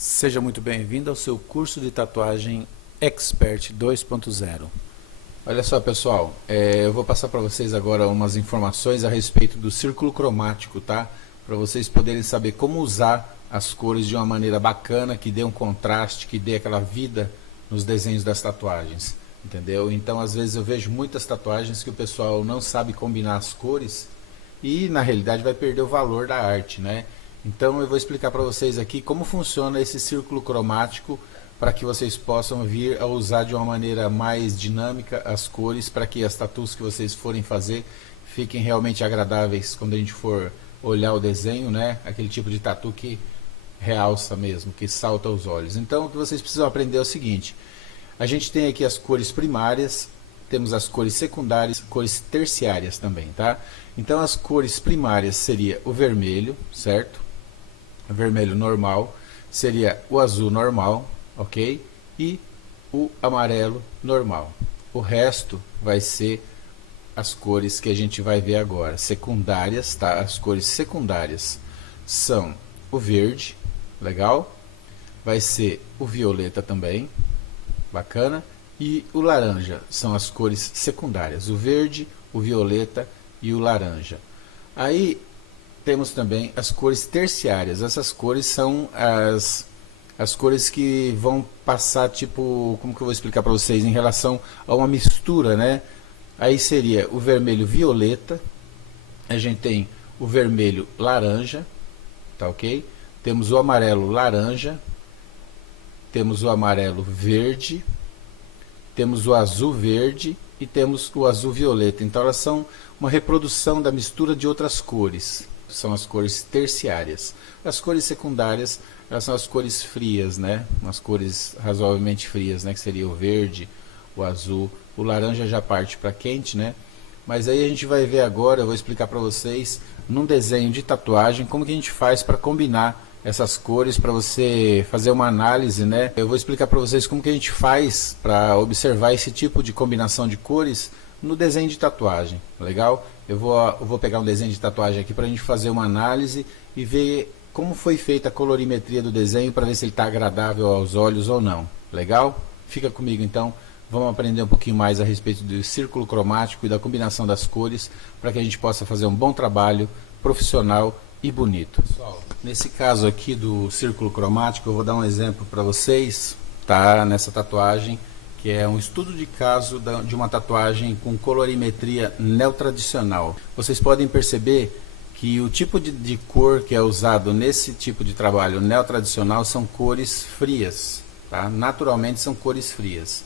Seja muito bem-vindo ao seu curso de tatuagem Expert 2.0. Olha só, pessoal, eu vou passar para vocês agora umas informações a respeito do círculo cromático, tá? Para vocês poderem saber como usar as cores de uma maneira bacana, que dê um contraste, que dê aquela vida nos desenhos das tatuagens, entendeu? Então, às vezes eu vejo muitas tatuagens que o pessoal não sabe combinar as cores e, na realidade, vai perder o valor da arte, né? Então eu vou explicar para vocês aqui como funciona esse círculo cromático para que vocês possam vir a usar de uma maneira mais dinâmica as cores para que as tatuas que vocês forem fazer fiquem realmente agradáveis quando a gente for olhar o desenho, né? Aquele tipo de tatu que realça mesmo, que salta aos olhos. Então o que vocês precisam aprender é o seguinte: a gente tem aqui as cores primárias, temos as cores secundárias, cores terciárias também, tá? Então as cores primárias seria o vermelho, certo? O vermelho normal, seria o azul normal, ok? E o amarelo normal. O resto vai ser as cores que a gente vai ver agora, secundárias, tá? As cores secundárias são o verde, legal? Vai ser o violeta também, bacana? E o laranja são as cores secundárias, o verde, o violeta e o laranja. Aí temos também as cores terciárias. Essas cores são as cores que vão passar, tipo, como que eu vou explicar para vocês, em relação a uma mistura, né? Aí seria o vermelho violeta, a gente tem o vermelho laranja, tá ok? Temos o amarelo laranja, temos o amarelo verde, temos o azul verde e temos o azul violeta. Então elas são uma reprodução da mistura de outras cores. São as cores terciárias. As cores secundárias, elas são as cores frias, né? Umas cores razoavelmente frias, né? Que seria o verde, o azul, o laranja já parte para quente, né? Mas aí a gente vai ver agora, eu vou explicar para vocês, num desenho de tatuagem, como que a gente faz para combinar essas cores, para você fazer uma análise, né? Eu vou explicar para vocês como que a gente faz para observar esse tipo de combinação de cores no desenho de tatuagem, legal? Eu vou pegar um desenho de tatuagem aqui para a gente fazer uma análise e ver como foi feita a colorimetria do desenho para ver se ele está agradável aos olhos ou não, legal? Fica comigo então, vamos aprender um pouquinho mais a respeito do círculo cromático e da combinação das cores para que a gente possa fazer um bom trabalho profissional e bonito. Pessoal, nesse caso aqui do círculo cromático, eu vou dar um exemplo para vocês, tá? Nessa tatuagem, que é um estudo de caso de uma tatuagem com colorimetria neotradicional. Vocês podem perceber que o tipo de cor que é usado nesse tipo de trabalho neotradicional são cores frias, tá? Naturalmente são cores frias.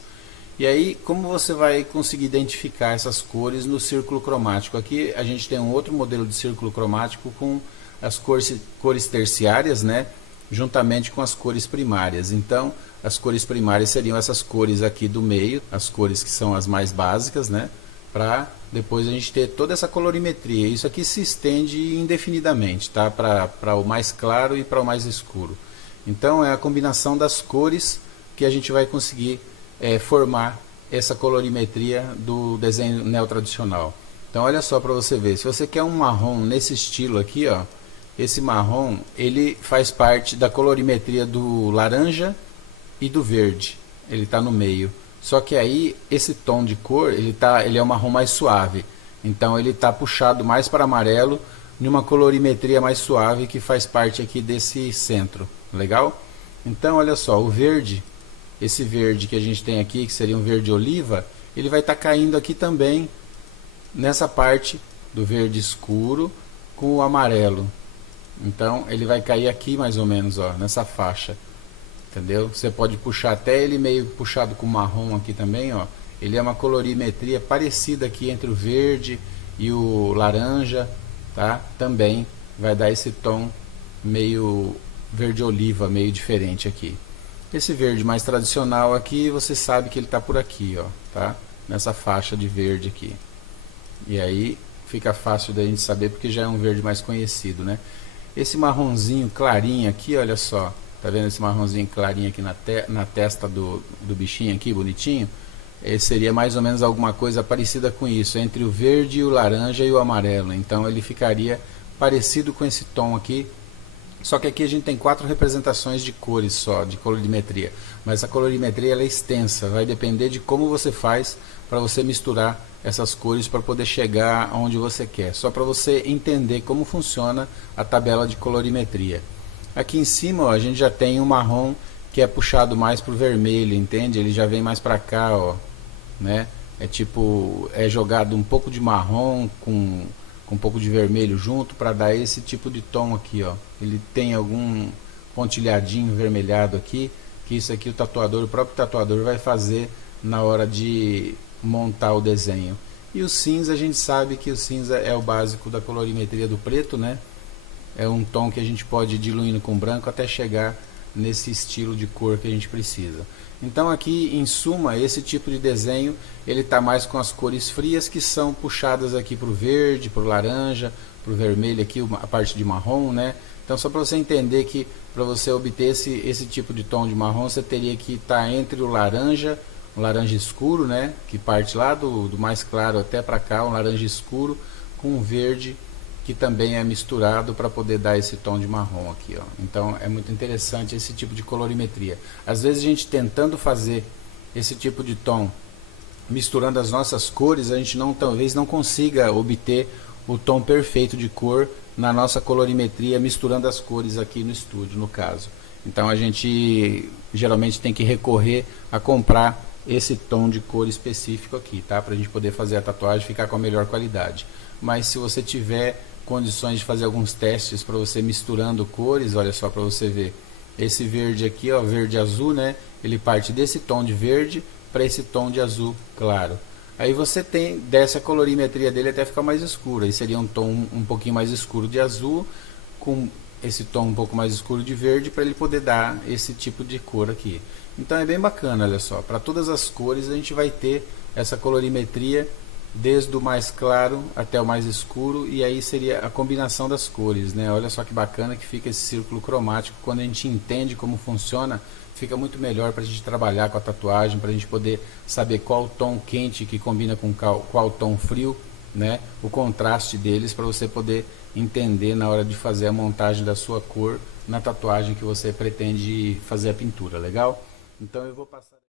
E aí, como você vai conseguir identificar essas cores no círculo cromático? Aqui a gente tem um outro modelo de círculo cromático com as cores terciárias, né? Juntamente com as cores primárias. Então, as cores primárias seriam essas cores aqui do meio, as cores que são as mais básicas, né? Para depois a gente ter toda essa colorimetria. Isso aqui se estende indefinidamente, tá? Para o mais claro e para o mais escuro. Então, é a combinação das cores que a gente vai conseguir formar essa colorimetria do desenho neotradicional. Então, olha só para você ver. Se você quer um marrom nesse estilo aqui, ó, esse marrom, ele faz parte da colorimetria do laranja e do verde. Ele está no meio. Só que aí, esse tom de cor, ele é um marrom mais suave. Então, ele está puxado mais para amarelo, numa colorimetria mais suave, que faz parte aqui desse centro. Legal? Então, olha só, o verde, esse verde que a gente tem aqui, que seria um verde oliva, ele vai estar caindo aqui também, nessa parte do verde escuro, com o amarelo. Então ele vai cair aqui mais ou menos, ó, nessa faixa, entendeu? Você pode puxar até ele meio puxado com marrom aqui também, ó. Ele é uma colorimetria parecida aqui entre o verde e o laranja, tá? Também vai dar esse tom meio verde oliva, meio diferente aqui. Esse verde mais tradicional aqui, você sabe que ele está por aqui, ó, tá? Nessa faixa de verde aqui. E aí fica fácil da gente saber porque já é um verde mais conhecido, né? Esse marronzinho clarinho aqui, olha só, tá vendo esse marronzinho clarinho aqui na testa do bichinho aqui, bonitinho? Esse seria mais ou menos alguma coisa parecida com isso, entre o verde, o laranja e o amarelo. Então ele ficaria parecido com esse tom aqui Só que aqui a gente tem 4 representações de cores só, de colorimetria. Mas a colorimetria ela é extensa, vai depender de como você faz para você misturar essas cores para poder chegar onde você quer. Só para você entender como funciona a tabela de colorimetria. Aqui em cima, ó, a gente já tem o marrom que é puxado mais para o vermelho, entende? Ele já vem mais para cá, ó, né? É tipo, é jogado um pouco de marrom com um pouco de vermelho junto para dar esse tipo de tom aqui, ó. Ele tem algum pontilhadinho vermelhado aqui, que isso aqui o próprio tatuador vai fazer na hora de montar o desenho. E o cinza, a gente sabe que o cinza é o básico da colorimetria do preto, né? É um tom que a gente pode ir diluindo com branco até chegar nesse estilo de cor que a gente precisa. Então aqui, em suma, esse tipo de desenho ele está mais com as cores frias que são puxadas aqui para o verde, para o laranja, para o vermelho aqui, a parte de marrom, né? Então só para você entender que para você obter esse tipo de tom de marrom, você teria que estar entre o laranja escuro, né? Que parte lá do mais claro até para cá, um laranja escuro com um verde que também é misturado para poder dar esse tom de marrom aqui, ó. Então é muito interessante esse tipo de colorimetria. Às vezes a gente tentando fazer esse tipo de tom, misturando as nossas cores, a gente talvez não consiga obter o tom perfeito de cor na nossa colorimetria, misturando as cores aqui no estúdio, no caso. Então a gente geralmente tem que recorrer a comprar esse tom de cor específico aqui, tá? Para a gente poder fazer a tatuagem ficar com a melhor qualidade. Mas se você tiver condições de fazer alguns testes para você misturando cores, olha só para você ver. Esse verde aqui, ó, verde azul, né? Ele parte desse tom de verde para esse tom de azul claro. Aí você desce a colorimetria dele até ficar mais escuro. Aí seria um tom um pouquinho mais escuro de azul com esse tom um pouco mais escuro de verde para ele poder dar esse tipo de cor aqui. Então é bem bacana, olha só. Para todas as cores a gente vai ter essa colorimetria desde o mais claro até o mais escuro, e aí seria a combinação das cores, né? Olha só que bacana que fica esse círculo cromático. Quando a gente entende como funciona, fica muito melhor para a gente trabalhar com a tatuagem, para a gente poder saber qual tom quente que combina com qual tom frio, né? O contraste deles, para você poder entender na hora de fazer a montagem da sua cor na tatuagem que você pretende fazer a pintura, legal? Então eu vou passar